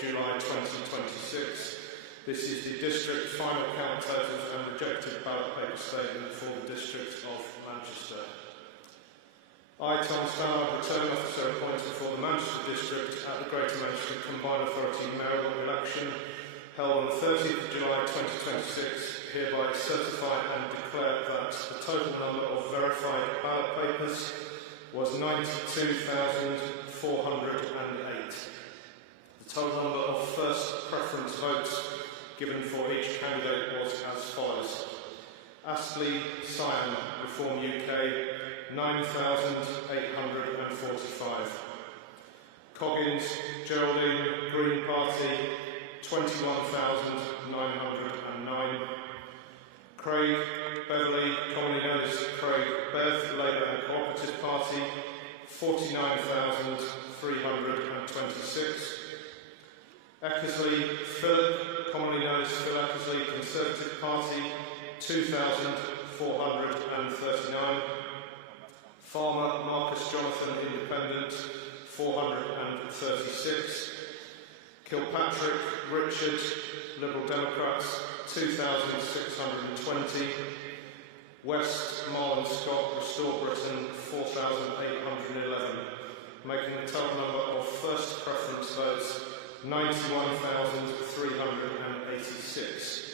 July 2026. This is the district final count totals and rejected ballot paper statement for the District of Manchester. I, Tom Starr, returning officer appointed for the Manchester District at the Greater Manchester Combined Authority mayoral election held on the 30th of July 2026, hereby certify and declare that the total number of verified ballot papers was 92,408. The total number of first preference votes given for each candidate was as follows. Astley, Sian, Reform UK, 9,845. Coggins, Geraldine, Green Party, 21,909. Craig, Beverley, commonly known as Craig, Bev, Labour and Cooperative Party, 49,326. Eckersley, Philip, commonly known as Phil Eckersley, Conservative Party, 2,439. Farmer, Marcus Jonathan, Independent, 436. Kilpatrick, Richard, Liberal Democrats, 2,620. West, Marlon Scott, Restore Britain, 4,811, making the total number of first preference votes 91,386.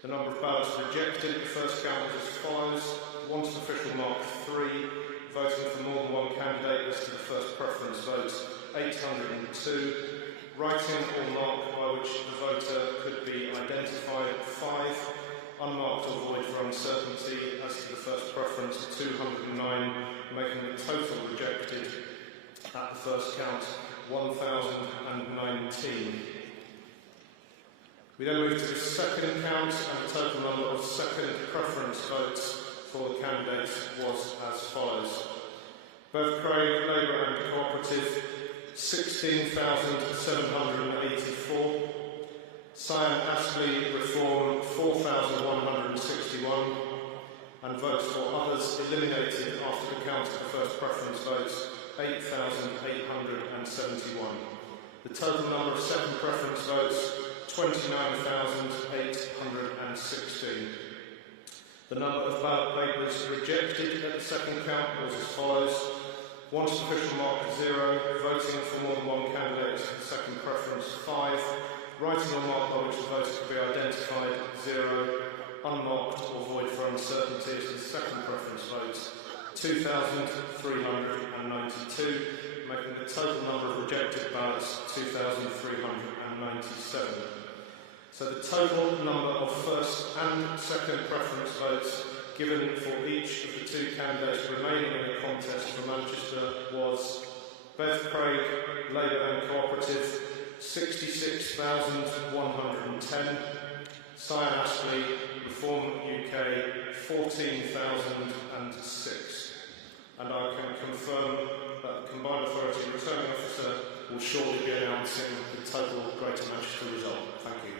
The number of ballots rejected at the first count was as follows. Wanted official mark 3, voting for more than one candidate as to the first preference vote, 802. Writing or mark by which the voter could be identified, 5. Unmarked or void for uncertainty as to the first preference, 209, making the total rejected at the first count 1,019. We then move to the second count, and the total number of second preference votes for the candidates was as follows. Bev Craig, Labour and Cooperative, 16,784. Sian Astley, Reform, 4,161. And votes for others eliminated after the count of the first preference votes, 8,871. The total number of second preference votes, 29,816. The number of ballot papers rejected at the second count was as follows. Wanted official mark 0, voting for more than one candidate as the second preference 5, writing or mark by which the voter could be identified 0, unmarked or void for uncertainty as the second preference vote 2,392, making the total number of rejected ballots 2,397. So the total number of first and second preference votes given for each of the two candidates remaining in the contest for Manchester was Bev Craig, Labour and Cooperative, 66,110. Sian Astley, Reform UK, 14,006. And I can confirm that the Combined Authority Returning Officer will shortly be announcing the total Greater Manchester result. Thank you.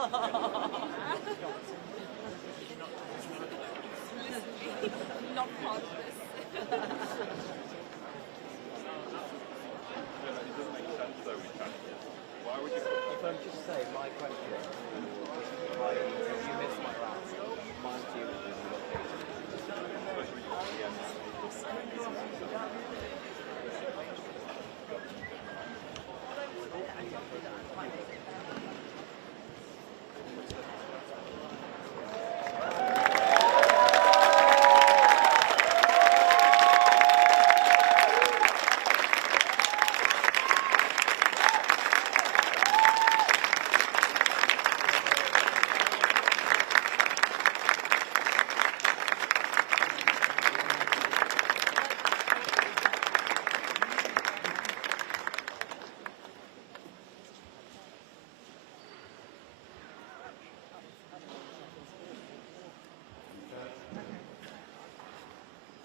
Not part of this. Why would you? If I'm just saying my question, if you miss my last, mine to you is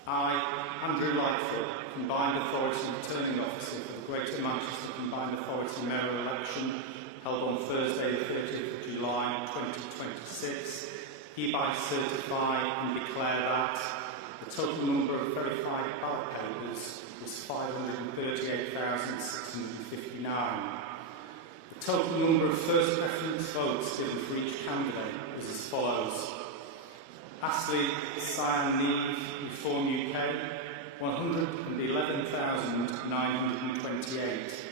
I, Andrew Lightfoot, Combined Authority Returning Officer for the Greater Manchester Combined Authority Mayoral Election held on Thursday the 30th of July 2026, hereby certify and declare that the total number of verified ballot papers was 538,659. The total number of first preference votes given for each candidate was as follows: Astley, Sian Astley, Reform UK, 111,928.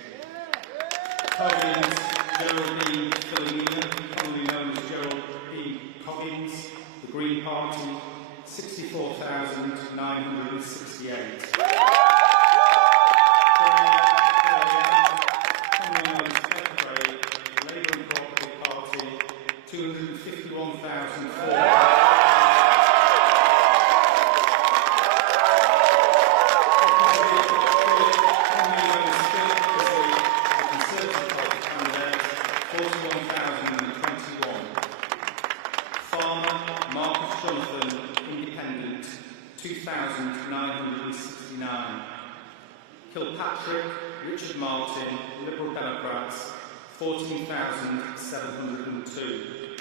Coggins, Geraldine Philomena, commonly known as Geraldine Coggins, the Green Party, 64,968. Commonly known as Bev Craig, Labour and Cooperative Party, 251,400. Kilpatrick, Richard Martin, Liberal Democrats, 14,702.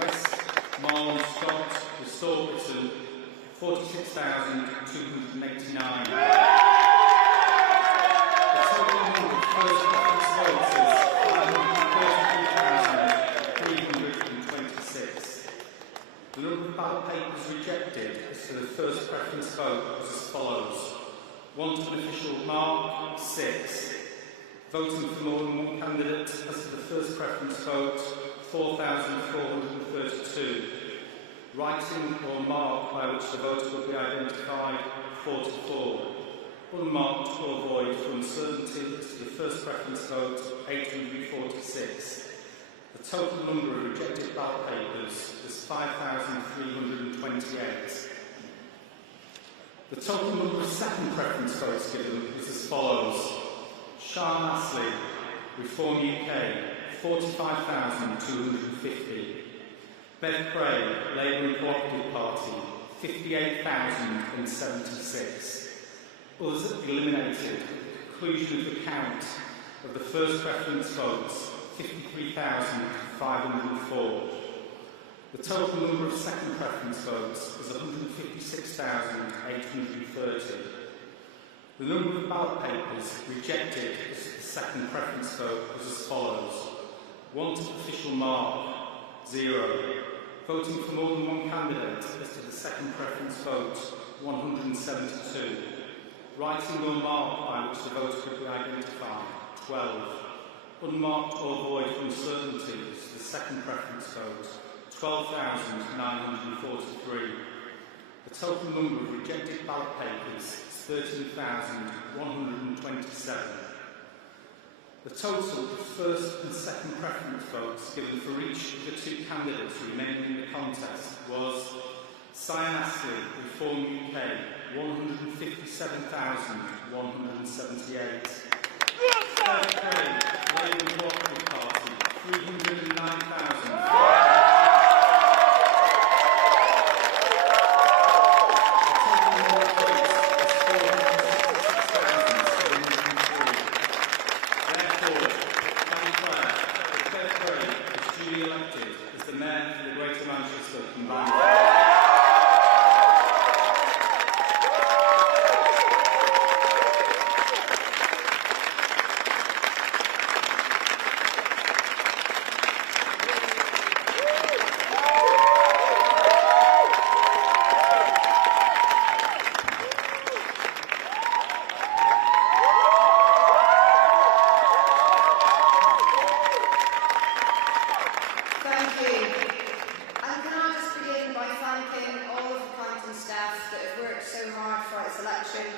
West, Marlon Scott, Restore Britain, 46,289. The total number of first preference votes is 533,326. The number of ballot papers rejected as to the first preference vote was as follows: one to an official mark, 6. Voting for more than one candidate as to the first preference vote, 4,432. Writing or mark by which the voter will be identified, 44. Unmarked or void for uncertainty as to the first preference vote, 846. The total number of rejected ballot papers was 5,328. The total number of second preference votes given was as follows: Sian Astley, Reform UK, 45,250. Bev Craig, Labour and Cooperative Party, 58,076. Others eliminated. Conclusion of the count of the first preference votes, 53,504. The total number of second preference votes was 156,830. The number of ballot papers rejected as the second preference vote was as follows: one to official mark, 0. Voting for more than one candidate as to the second preference vote, 172. Writing or mark by which the voter could be identified, 12. Unmarked or void for uncertainty as to the second preference vote, 12,943. The total number of rejected ballot papers is 13,127. The total of first and second preference votes given for each of the two candidates remaining in the contest was: Sian Astley, Reform UK, 157,178. Bev Craig, Labour and Cooperative Party, 309,000. to be elected as the Mayor for the Greater Manchester combined.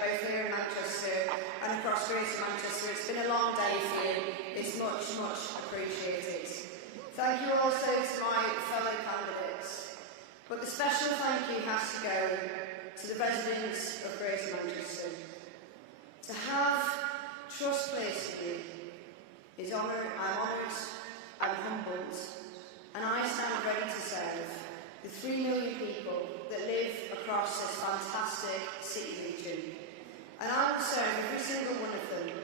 Both here in Manchester and across Greater Manchester. It's been a long day for you. It's much, much appreciated. Thank you also to my fellow candidates. But the special thank you has to go to the residents of Greater Manchester. To have trust placed in you is honoured, I'm honoured, I'm humbled, and I stand ready to serve the 3 million people that live across this fantastic city region. And I will serve every single one of them,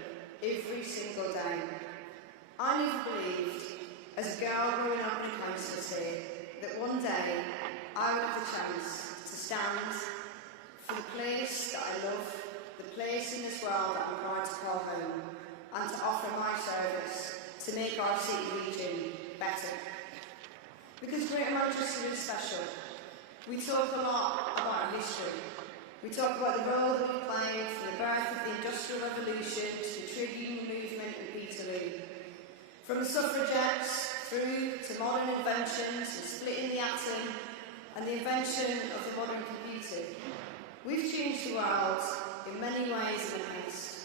every single day. I never believed, as a girl growing up in a council city, that one day I would have the chance to stand for the place that I love, the place in this world that I'm proud to call home, and to offer my service to make our city region better. Because Greater Manchester is special. We talk a lot about our history. We talk about the role that we played from the birth of the Industrial Revolution to the trade union movement and Peterloo. From the suffragettes through to modern inventions and splitting the atom and the invention of the modern computer. We've changed the world in many ways in the past.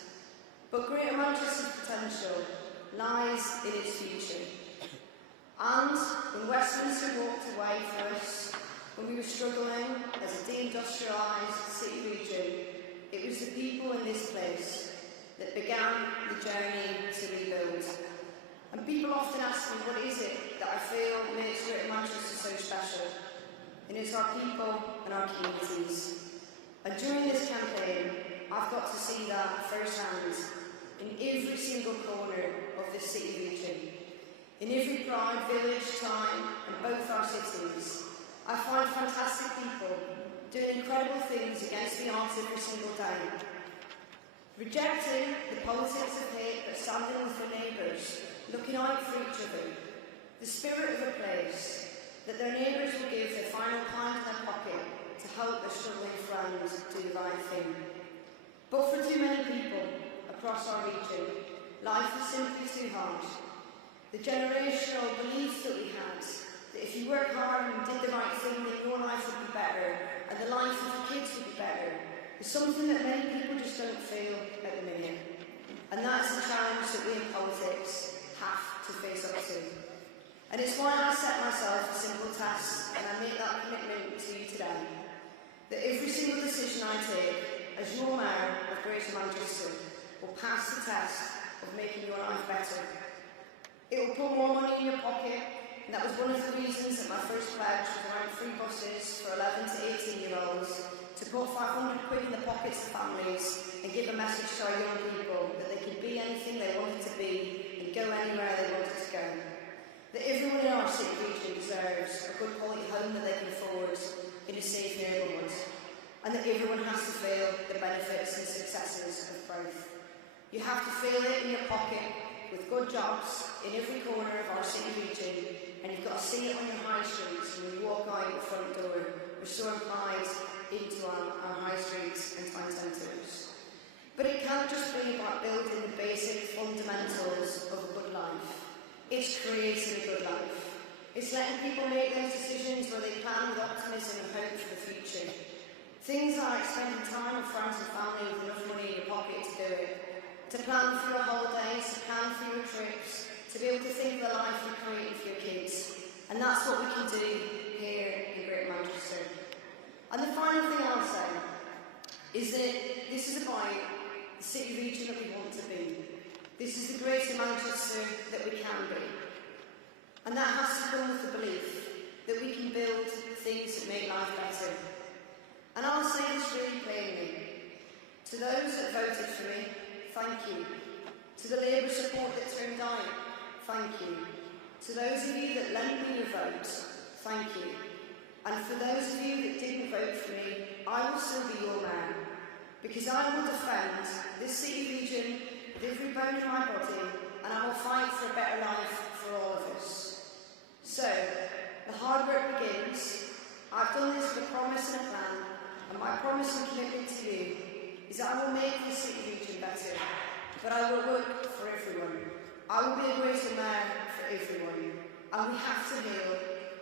But Greater Manchester's potential lies in its future. And when Westminster walked away for us, when we were struggling as a deindustrialised city region, it was the people in this place that began the journey to rebuild. And people often ask me, what is it that I feel makes Greater Manchester so special? And it's our people and our communities. And during this campaign, I've got to see that firsthand in every single corner of this city region. In every pride, village, town, and both our cities, I find fantastic people doing incredible things against the odds every single day. Rejecting the politics of hate, but standing with their neighbours, looking out for each other. The spirit of a place that their neighbours will give their final pound in their pocket to help their struggling friends do the right thing. But for too many people across our region, life is simply too hard. The generational belief that we had, that if you work hard and did the right thing, then your life would be better, and the life of your kids would be better, is something that many people just don't feel at the minute. And that's the challenge that we in politics have to face up to. And it's why I set myself a simple task, and I make that commitment to you today, that every single decision I take as your Mayor of Greater Manchester will pass the test of making your life better. It will put more money in your pocket, and that was one of the reasons that my first pledge was around free buses for 11 to 18-year-olds, to put 500 quid in the pockets of families and give a message to our young people that they could be anything they wanted to be and go anywhere they wanted to go. That everyone in our city region deserves a good quality home that they can afford in a safe neighbourhood, and that everyone has to feel the benefits and successes of growth. You have to feel it in your pocket with good jobs in every corner of our city region, and you've got to see it on your high streets when you walk out the front door, restoring pride into our high streets and town centres. But it can't just be about building the basic fundamentals of a good life. It's creating a good life. It's letting people make those decisions where they plan with optimism and hope for the future. Things like spending time with friends and family with enough money in your pocket to do it. To plan for your holidays, to plan for your trips, to be able to think of the life you're creating for your kids. And that's what we can do here in Greater Manchester. And the final thing I'll say is that this is about the city region that we want to be. This is the Greater Manchester that we can be. And that has to come with the belief that we can build things that make life better. And I'll say this really plainly. To those that voted for me, thank you. To the Labour support that turned out, thank you. To those of you that lent me your vote, thank you. And for those of you that didn't vote for me, I will still be your man, because I will defend this city region with every bone in my body, and I will fight for a better life for all of us. So, the hard work begins. I've done this with a promise and a plan, and my promise and commitment to you is I will make the city region better, but I will work for everyone. I will be a greater man for everyone, and we have to heal.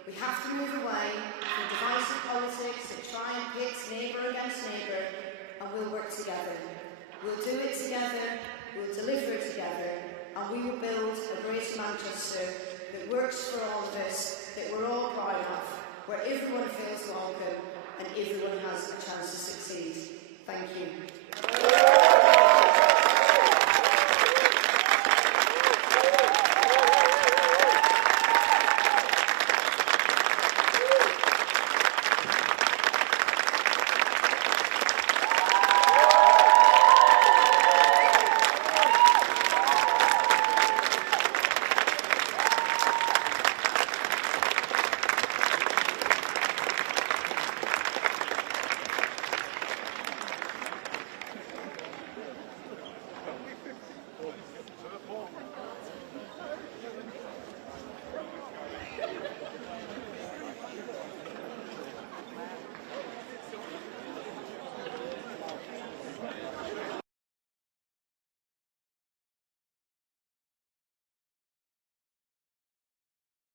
We have to move away from divisive politics that try and pit neighbour against neighbour, and we'll work together. We'll do it together, we'll deliver it together, and we will build a greater Manchester that works for all of us, that we're all proud of, where everyone feels welcome and everyone has a chance to succeed. Thank you.